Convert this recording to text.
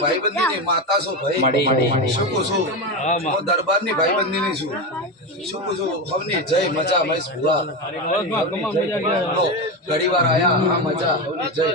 ભાઈબંધીની માતા છું ભાઈ શું કહું છું હું દરબારની ભાઈબંધીની છું શું કહું છું હવની જય મજા મહેશ ભુવા ઘડી વાર આયા હા મજા હવની જય